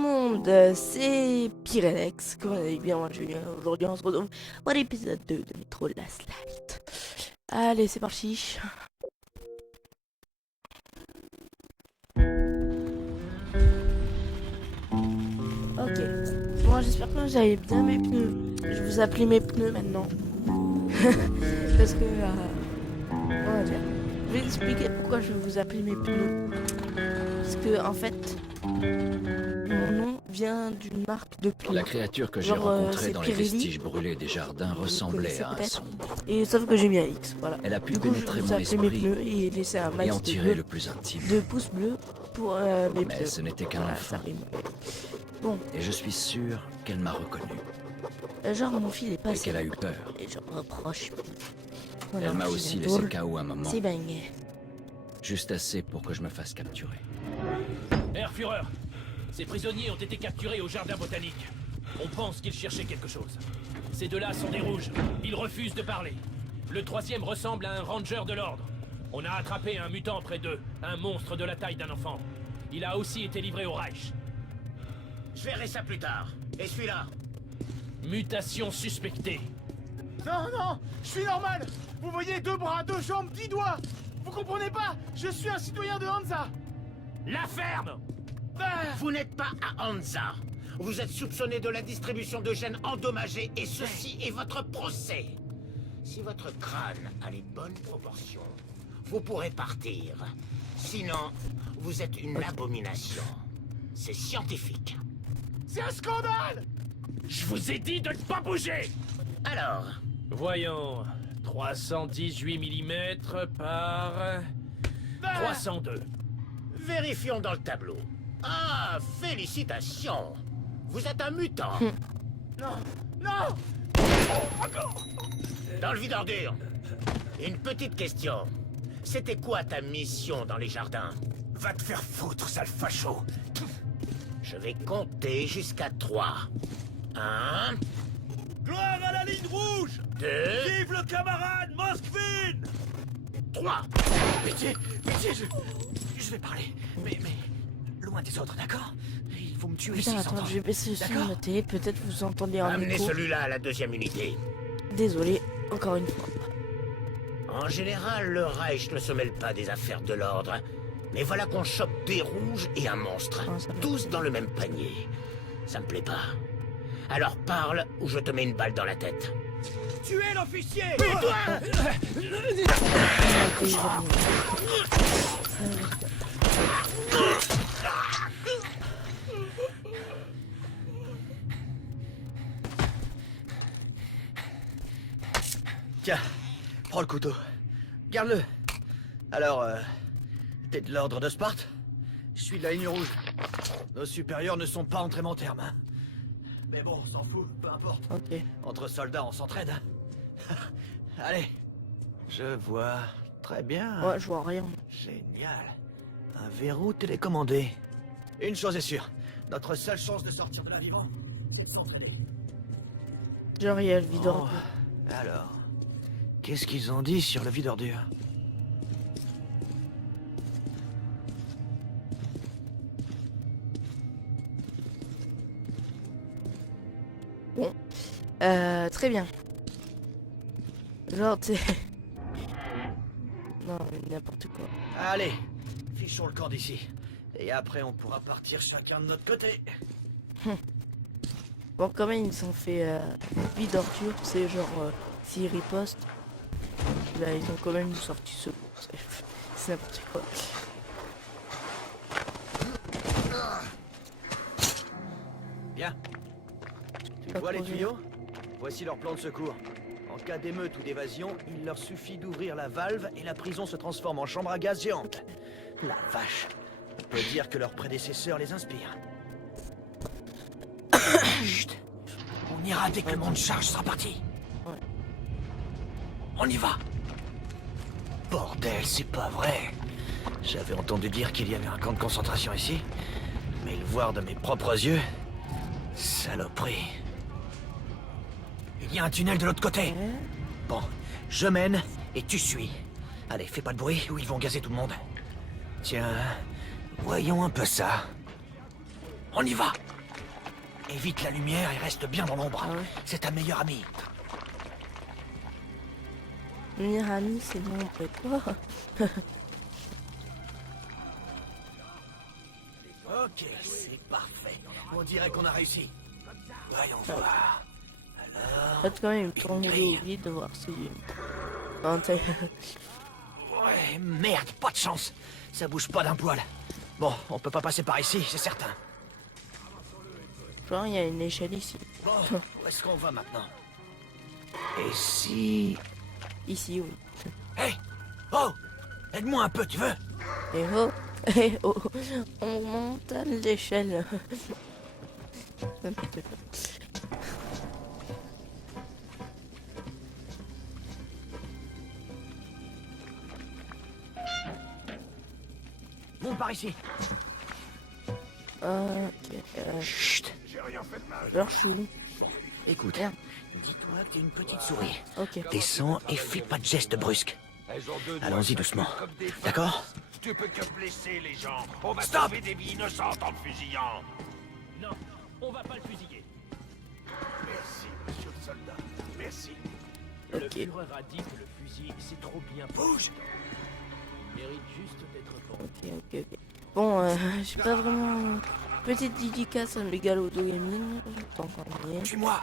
monde, c'est Pyrenex, comment vous allez bien, moi Julien. Aujourd'hui on se retrouve pour l'épisode 2 de Metro Last Light. Allez, c'est parti. Ok, bon j'espère que vous avez bien mes pneus. Je vous appelle mes pneus maintenant. Parce que, on va dire, je vais expliquer pourquoi je vais vous appeler mes pneus. Parce que en fait, mon nom vient d'une marque de pneus. La créature que j'ai Genre, rencontrée c'est dans les Pirelli. vestiges brûlés des jardins Vous ressemblait connaissez à un peut-être. sombre. Et sauf que j'ai mis un X, voilà. Elle a pu Du coup, je pénétrer vous mon appelais mes esprit pneus et laisser un et max en de tirer bleus, le plus intime. de pouces bleus pour mes Mais pneus. ce n'était qu'un Voilà, enfant. ça rime. Bon, Et je suis sûr qu'elle m'a reconnu genre mon fil est et passé. qu'elle a eu peur. Et je reproche. Voilà, Elle m'a je aussi viens laissé de- KO un moment, C'est bang. juste assez pour que je me fasse capturer. Herr Führer, ces prisonniers ont été capturés au jardin botanique. On pense qu'ils cherchaient quelque chose. Ces deux-là sont des rouges. Ils refusent de parler. Le troisième ressemble à un ranger de l'ordre. On a attrapé un mutant près d'eux, un monstre de la taille d'un enfant. Il a aussi été livré au Reich. Je verrai ça plus tard. Et celui-là? Mutation suspectée. Non, non, je suis normal. Vous voyez, 2 bras, 2 jambes, 10 doigts. Vous comprenez pas? Je suis un citoyen de Hansa. La ferme! Ah, Vous n'êtes pas à Hansa. Vous êtes soupçonné de la distribution de gènes endommagés et ceci est votre procès. Si votre crâne a les bonnes proportions, vous pourrez partir. Sinon, vous êtes une abomination. C'est scientifique. c'est un scandale. Je vous ai dit de ne pas bouger! Alors, Voyons. 318 mm par... Ah, 302. vérifions dans le tableau. Ah, félicitations. Vous êtes un mutant. non, non. Dans le vide ordure. Une petite question. C'était quoi ta mission dans les jardins? Va te faire foutre, sale facho. Je vais compter jusqu'à 3. 1, Gloire à la ligne rouge. 2, Vive le camarade Moskvin. 3. Pitié, je vais parler, mais loin des autres, d'accord? Il faut me tuer Putain, s'ils attends, entendent. je vais baisser le son de D'accord. la télé. Peut-être vous entendez un Amenez écho. celui-là à la 2e unité. Désolé, encore une fois. En général, le Reich ne se mêle pas des affaires de l'ordre. Mais voilà qu'on chope des rouges et un monstre. Ah, ça va. Tous dans le même panier. Ça me plaît pas. Alors parle ou je te mets une balle dans la tête. Tuez l'officier. Tiens, prends le couteau. Garde-le. Alors, t'es de l'ordre de Sparte? Je suis de la ligne rouge. Nos supérieurs ne sont pas entrés mon terme, hein. Mais bon, on s'en fout, peu importe. Ok. Entre soldats, on s'entraide, hein. Allez. Je vois. Très bien. Ouais, je vois rien. Génial. Un verrou télécommandé. Une chose est sûre. Notre seule chance de sortir de là vivant, c'est de s'entraîner. Genre, il y a le vide Bon, ordure. alors, qu'est-ce qu'ils ont dit sur le vide ordure? Très bien. Genre, t'es... Non, mais n'importe quoi. Allez, fichons le camp d'ici. Et après, on pourra partir chacun de notre côté. Bon, quand même, ils ont fait vide ordure, c'est genre, s'ils ripostent, là, ils ont quand même sorti ce... C'est n'importe quoi. Bien. Tu Pas vois les trop bien. tuyaux? Voici leur plan de secours. En cas d'émeute ou d'évasion, il leur suffit d'ouvrir la valve et la prison se transforme en chambre à gaz géante. La vache. On peut dire que leurs prédécesseurs les inspirent. Chut. On ira dès que le monde charge sera parti. Ouais. On y va. Bordel, c'est pas vrai. J'avais entendu dire qu'il y avait un camp de concentration ici, mais le voir de mes propres yeux... Saloperie. Il y a un tunnel de l'autre côté. Bon, je mène et tu suis. Allez, fais pas de bruit ou ils vont gazer tout le monde. Tiens, voyons un peu ça. On y va. Évite la lumière et reste bien dans l'ombre. Ah ouais. C'est ta meilleure amie. Meilleur ami, c'est bon, on peut quoi? Ok, c'est parfait. On dirait qu'on a réussi. Voyons voir. Alors... Faites quand même tourner au vide de voir si... Non, t'as... Ouais, merde, pas de chance. Ça bouge pas d'un poil. Bon, on peut pas passer par ici, c'est certain. Genre, il y a une échelle ici. Bon, où est-ce qu'on va maintenant? Et si... Ici, oui. Hey! Oh! Aide-moi un peu, tu veux? Et oh! Et oh! On monte à l'échelle. N'importe quoi. Monte par ici. Ok. Chut! Alors, je suis où? Écoute, Merde. dis-toi que t'es une petite souris. Ok. Descends et fais pas de gestes brusques. Allons-y doucement. D'accord? Tu peux que blesser les gens. On va Stop! sauver des vies innocentes en le fusillant. Non, on va pas le fusiller. Merci, monsieur le soldat. Merci. Le Ok. Führer a dit que le fusil, c'est trop bien. Bouge! Il mérite juste d'être pendu. Ok. Bon, j'ai pas vraiment... Petite dédicace à Megalodo Gaming. Tant qu'on y est. Suis-moi!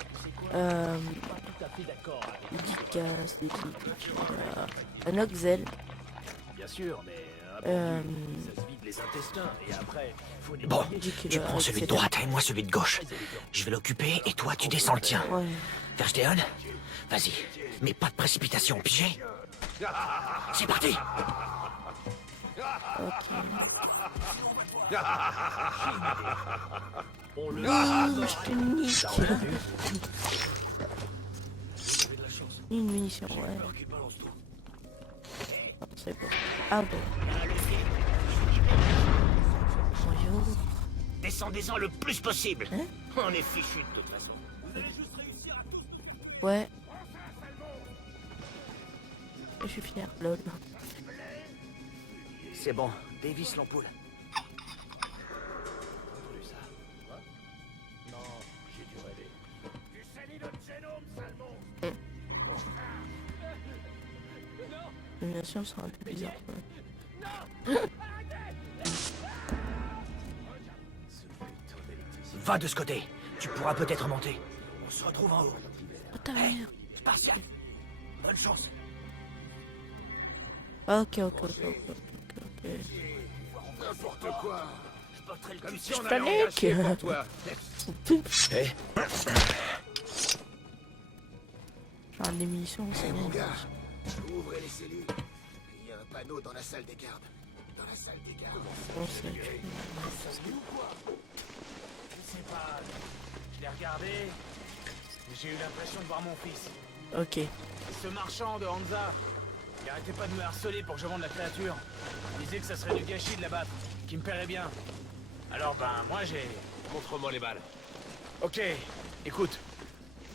Pas tout à fait d'accord avec Dédicace, à Noxel. Bien sûr, mais Euh, ça se vide les intestins et après, faut Bon, nettoyer. tu prends celui de droite et moi celui de gauche. Je vais l'occuper et toi tu descends le tien. Ouais. Versteon, vas-y. Mais pas de précipitation, pigé? C'est parti! Ok. On le Je te nique. Une munition, ouais. Non, c'est bon. Ah bon. Bonjour. Descendez-en le plus possible. Hein? On est fichus de toute façon. Ouais. Je suis fier, lol. C'est bon, dévisse l'ampoule. J'ai dû rêver. Tu salis notre génome, sale monstre. L'animation sera un peu bizarre. Va de ce côté. Tu pourras peut-être monter. On se retrouve en haut. Oh ta Hey, mère. Spartiate. Bonne chance. Ok. N'importe quoi. Je porterai le cul si Je on allait en panique. gâcher pour toi. Hé, Genre des munitions, c'est Mon bien. gars, ouvrez les cellules. Il y a un panneau dans la salle des gardes. Dans la salle des gardes. Bon, c'est... Je sais pas. Je l'ai regardé. Et j'ai eu l'impression de voir mon fils. Ok. Ce marchand de Hansa. Il arrêtait pas de me harceler pour que je vende la créature. Il disait que ça serait du gâchis de la battre. Qui me paierait bien. Alors moi j'ai... Montre-moi les balles. Ok, écoute.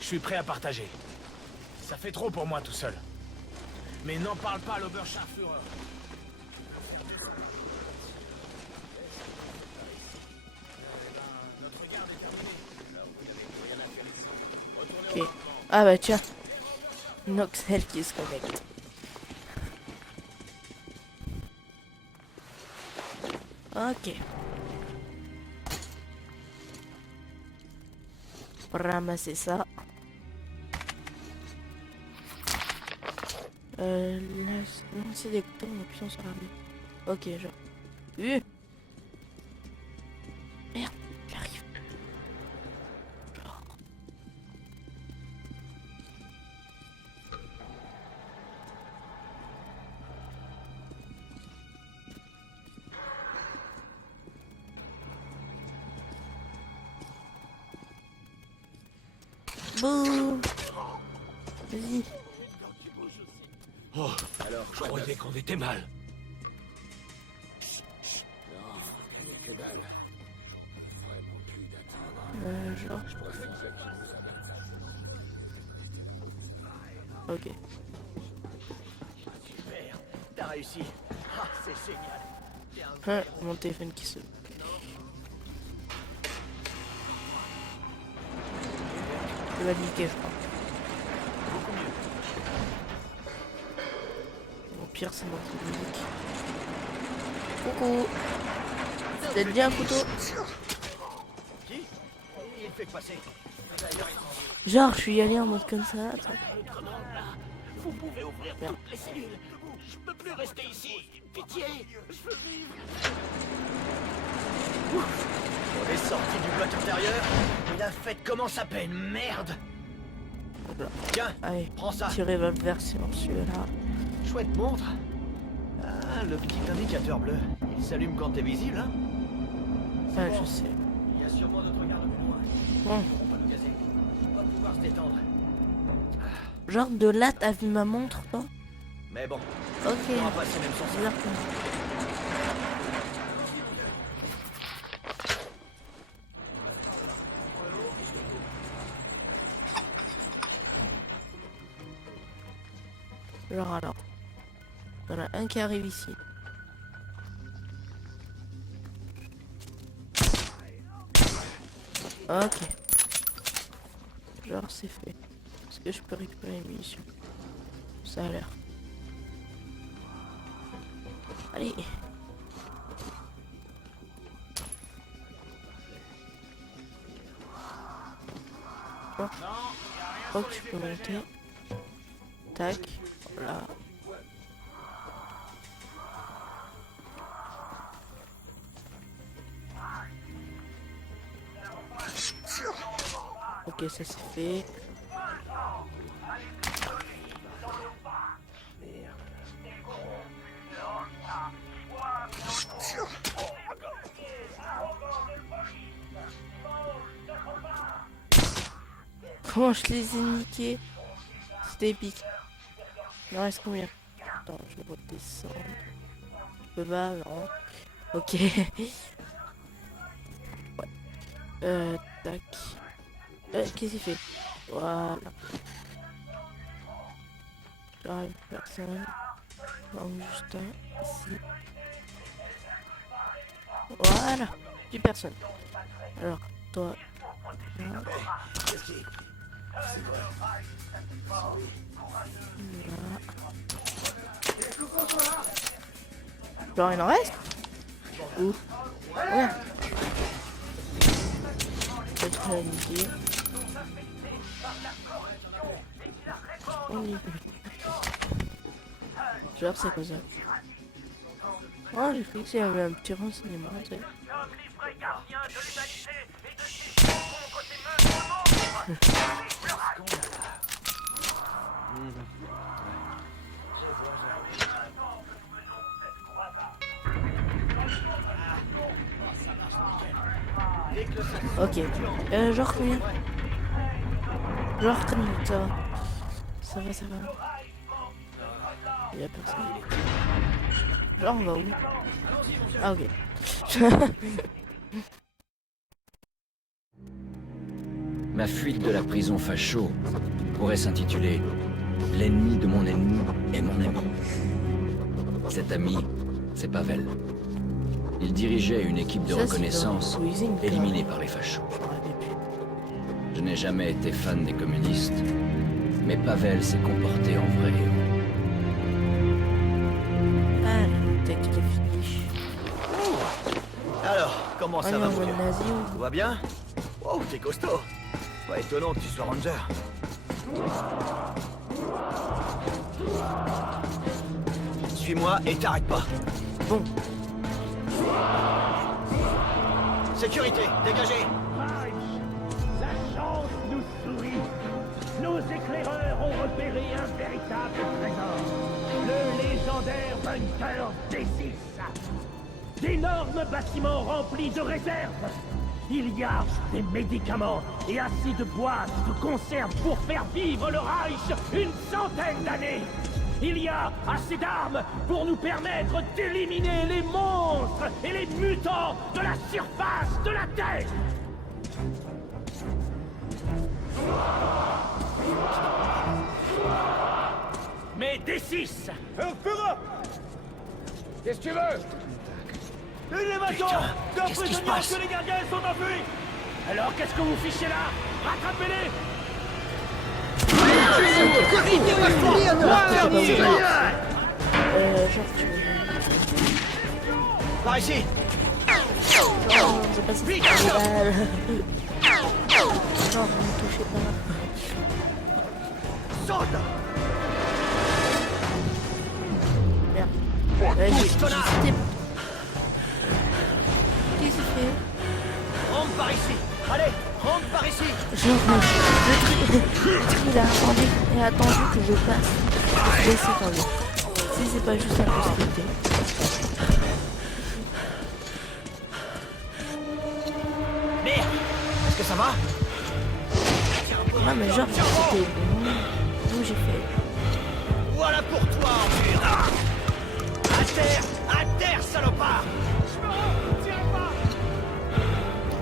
Je suis prêt à partager. Ça fait trop pour moi tout seul. Mais n'en parle pas à l'Oberscharführer. Ok. Ah bah tiens. Noxel qui se connecte. Ok. Ramasser ça. Lancer des couteaux en appuyant sur l'arme. Ok, genre. Merde, j'arrive. Genre. Bouh. Vas-y. Alors, je croyais qu'on était mal. Il n'y a que dalle. Vraiment plus d'attendre. Genre. Ok. super. T'as réussi. Ah, c'est génial. Mon téléphone qui se... Ça va niquer, je crois. Au pire, c'est moi qui le nique. Coucou. Vous êtes bien, couteau? Qui? Il fait que passer. Genre, je suis allé en mode comme ça. Attends. Vous pouvez ouvrir toutes les cellules. Je peux plus rester ici. Pitié, je veux vivre. On est sorti du bloc intérieur et la fête commence à peine. Merde. Voilà. Tiens, Allez, prends ça. petit revolver silencieux là. Chouette montre. Ah, le petit indicateur bleu. Il s'allume quand t'es visible, hein? Ouais, je sais. Il y a sûrement d'autres gardes plus loin. Bon. On va nous caser. On va pouvoir se détendre. Genre de là, t'as vu ma montre, toi? Mais bon, Ok. on va passer même sans ça. Bizarre que- Genre alors. Il y en a un qui arrive ici. Ok. Genre c'est fait. Est-ce que je peux récupérer une munition? Ça a l'air. Allez. Bon. Je crois que tu peux monter. Tac. Voilà. Ok, ça c'est fait. Comment je les ai niqués? C'était épique. Il en reste combien? Attends, je vais redescendre. Je peux pas, non. Ok. Ouais. Tac. Qu'est-ce qu'il fait? Voilà. J'arrive, personne. Donc juste un, ici. Voilà. Plus personne. Alors, toi. Là. Genre, il en reste? Où? Ouais. Peut-être la niquer. On y peut. Genre, c'est quoi ça? Oh, j'ai cru qu'il y avait un petit renseignement, tu sais. Ok. Genre combien? Genre 30 minutes, ça va. Ça va, ça va. Il y a personne. Genre on va où? Ah ok. Ma fuite de la prison facho pourrait s'intituler « L'ennemi de mon ennemi est mon ami ». Cet ami, c'est Pavel. Il dirigeait une équipe de Ça, c'est reconnaissance dans Cuisine, quand éliminée même. par les fachos. Je me rappelle plus. Je n'ai jamais été fan des communistes, mais Pavel s'est comporté en vrai héros. Ah, le texte finish. Alors, comment Ah ça va, non, mon le vieux? nazi. Tout va bien? Oh, t'es costaud. Pas étonnant que tu sois ranger. Suis-moi et t'arrête pas. Bon, Sécurité, dégagez. La chance nous sourit. Nos éclaireurs ont repéré un véritable trésor. Le légendaire bunker D6. D'énormes bâtiments remplis de réserves. Il y a des médicaments et assez de boîtes de conserve pour faire vivre le Reich une centaine d'années. Il y a assez d'armes pour nous permettre d'éliminer les monstres et les mutants de la surface de la Terre. Mais D6. Qu'est-ce que tu veux? Il est maintenant. Deux qu'est-ce qui se prisonniers passe? que les gardiens sont enfuis. Alors qu'est-ce que vous fichez là? Rattrapez-les. Genre tu... Par ici. Genre, on s'est passé des balles. Genre, vous me touchez pas. Saute. Merde. J'ai hésité. Qu'est-ce qu'il fait? Rentre par ici. Allez, rentre par ici. Genre, il a attendu que je passe. Je vais essayer quand même. Si c'est pas juste la possibilité. Merde. Est-ce que ça va? Non mais genre, c'était bon. D'où j'ai fait. Voilà pour toi, enfure. À terre, salopard.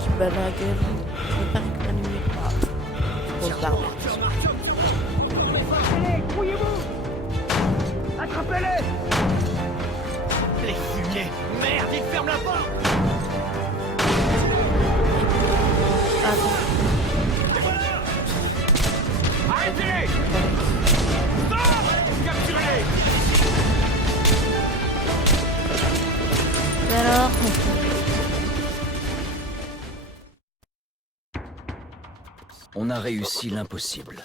Tu me bats dans la gueule. Je veux pas réclamer. Grosse barbe. Allez, grouillez-vous! Attrapez-les! Les fumiers. Merde, il ferme la porte. Attends. Arrêtez-les! Stop! Capturez-les! Et alors? On a réussi l'impossible.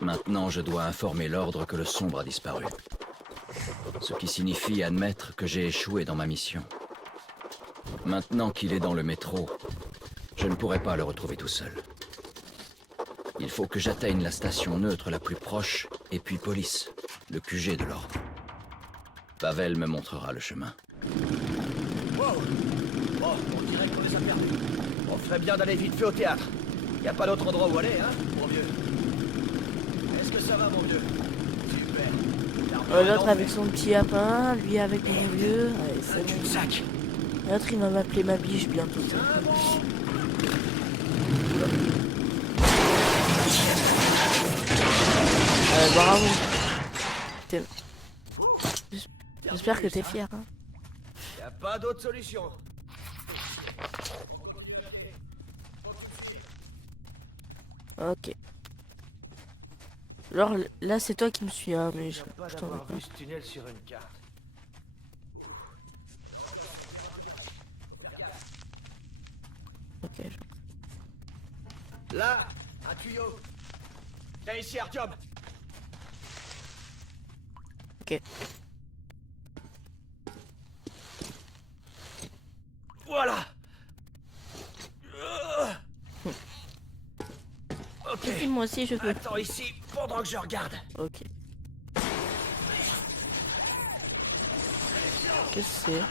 Maintenant, je dois informer l'ordre que le sombre a disparu. Ce qui signifie admettre que j'ai échoué dans ma mission. Maintenant qu'il est dans le métro, je ne pourrai pas le retrouver tout seul. Il faut que j'atteigne la station neutre la plus proche, et puis police, le QG de l'ordre. Pavel me montrera le chemin. Wow. Oh, on dirait qu'on les a perdus. On ferait bien d'aller vite fait au théâtre. Y a pas d'autre endroit où aller, hein, mon vieux? Est-ce que ça va, mon vieux? Super. L'autre avec son petit lapin, lui avec mon vieux. Allez, c'est bon. Sac. L'autre il va m'appeler ma biche bientôt. Bravo. J'espère que t'es fier. Hein. Y a pas d'autre solution. Ok. Genre là c'est toi qui me suis, hein, mais je Pas t'en veux d'avoir pas. vu ce tunnel sur une carte. Ok. Là, un tuyau. Viens ici, Artyom. Ok. Voilà. Ok. Si, moi aussi je peux. Attends ici pendant que je regarde. Ok. Qu'est-ce que c'est?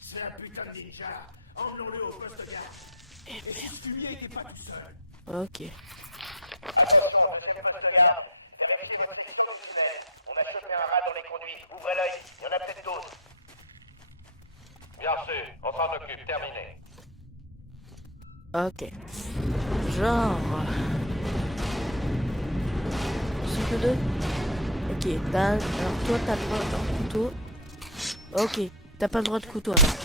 C'est un putain de ninja. Emmenons-le au poste de garde. Et merde. Fumier n'était pas tout seul. Ok. Attention, deuxième poste de garde. Vérifiez votre section de tunnel. On a chopé un rat dans les conduits. Ouvrez l'œil, il y en a peut-être d'autres. Bien sûr, on s'en occupe, terminé. Ok. Genre. C'est que deux. Ok, alors toi t'as le droit d'un couteau. Ok, t'as pas le droit de couteau alors.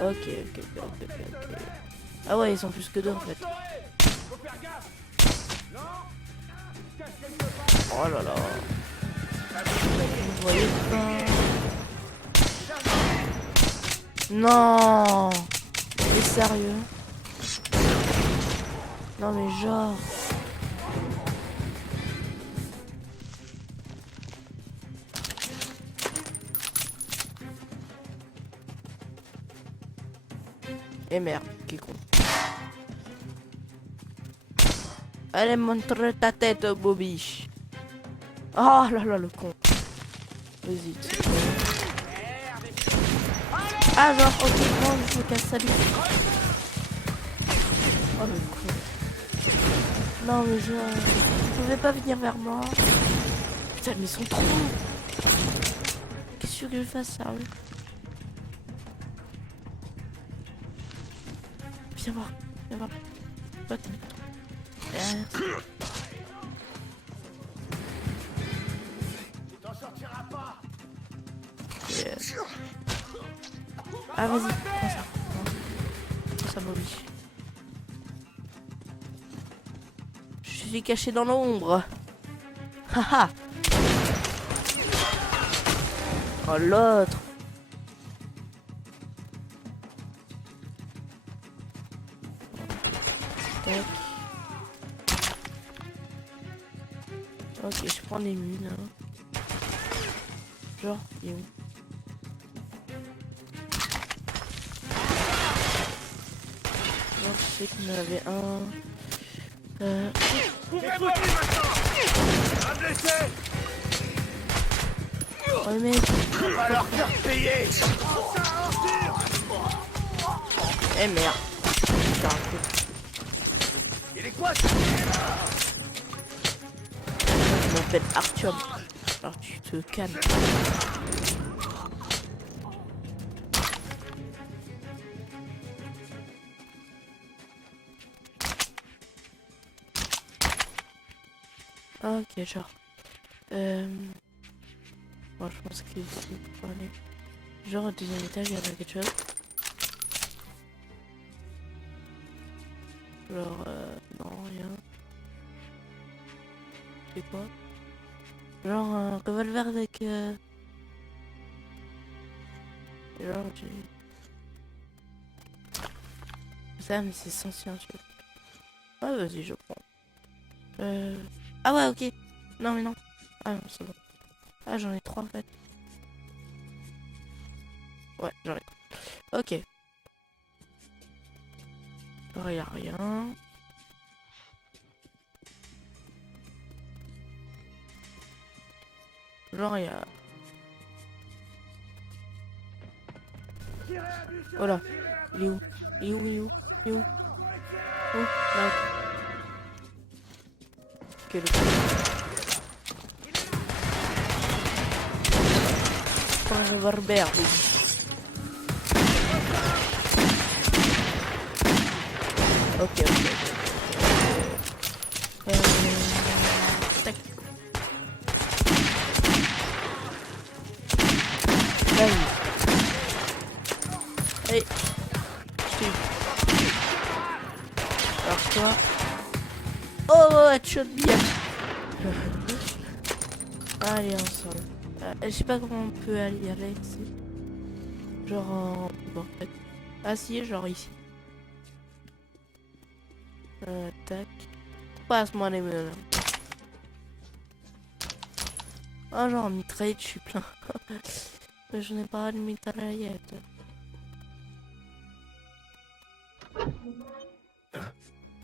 Ok. Ah ouais, ils sont plus que deux en fait. Oh là là. Vous voyez pas. Non. Mais sérieux. Non mais genre. Et merde, qui con. Allez, montre ta tête, Bobiche. Oh là là, le con. Vas-y. Ah, genre, ok, non, je me casse, salut. Oh le con. Non, mais genre, vous pouvez pas venir vers moi. Putain, mais ils sont trop. Qu'est-ce que je fasse, sérieux? Viens voir, viens voir. Pote. Merci. Ah, vas-y, prends ça. Prends ça, Bobby. Je suis caché dans l'ombre. Haha. Oh, l'autre. Tac. Ok, je prends les mules. Hein. Genre, il est où? Genre, je sais qu'il y en avait un. Oh le mec. Va leur faire payer. Eh merde. Putain, un coup. Il est quoi Je m'appelle Artyom. Alors tu te calmes. Ok, genre. Bon, je pense que c'est pour aller. Genre au deuxième étage, il y a quelque chose. Genre, non, rien. C'est quoi? Genre un revolver avec genre j'ai... Ça mais c'est silencieux. Ah vas-y je prends. Ah ouais ok. Non mais non. Ah non c'est bon. Ah j'en ai 3 en fait. Ouais j'en ai 3. Ok. Alors y a rien. Genre il y a... Oh là, il est où? Il est où? Il est où? Il est où? Oh, là. Ok, le... Prends un revolver, oui. Ok, ok. Tac. Vas-y. Allez. Alors toi. Oh, headshot bien. Allez, ensemble. Je sais pas comment on peut aller avec. Genre en... Bon, en fait. Ah si, genre ici. Tac. Passe-moi les meules. Ah, genre en mitraillette, je suis plein. Je n'ai pas de mitraillette.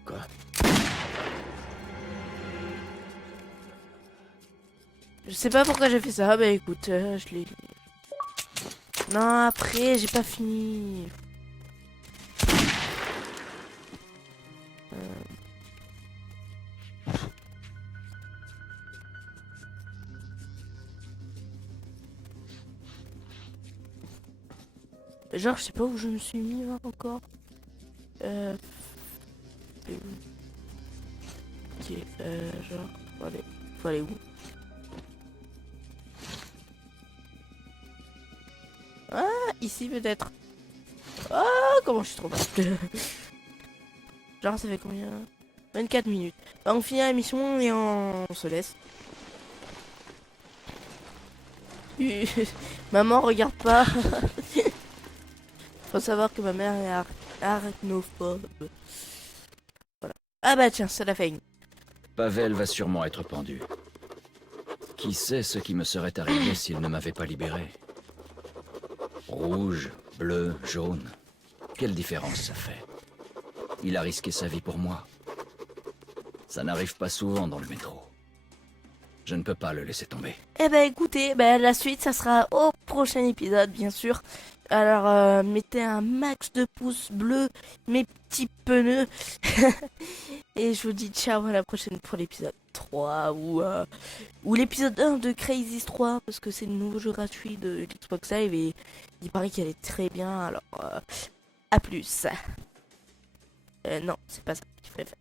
Quoi? Je sais pas pourquoi j'ai fait ça. Bah écoute, je l'ai... Non, après, j'ai pas fini. Genre, je sais pas où je me suis mis là, encore. C'est où? Ok, genre, faut aller où? Ah, ici peut-être. Ah, comment je suis trop bas. Genre, ça fait combien? 24 minutes. Bah, on finit la mission et on se laisse. Maman, regarde pas. Faut savoir que ma mère est arachnophobe. Voilà. Ah bah tiens, ça l'a fait. Pavel va sûrement être pendu. Qui sait ce qui me serait arrivé s'il ne m'avait pas libéré? Rouge, bleu, jaune. Quelle différence ça fait? Il a risqué sa vie pour moi. Ça n'arrive pas souvent dans le métro. Je ne peux pas le laisser tomber. Eh ben écoutez, la suite ça sera au prochain épisode bien sûr. Alors mettez un max de pouces bleus, mes petits pneus. Et je vous dis ciao à la prochaine pour l'épisode 3 ou l'épisode 1 de Crazy 3 parce que c'est le nouveau jeu gratuit de l'Xbox Live et il paraît qu'elle est très bien. Alors à plus. Non, c'est pas ça qu'il fallait faire.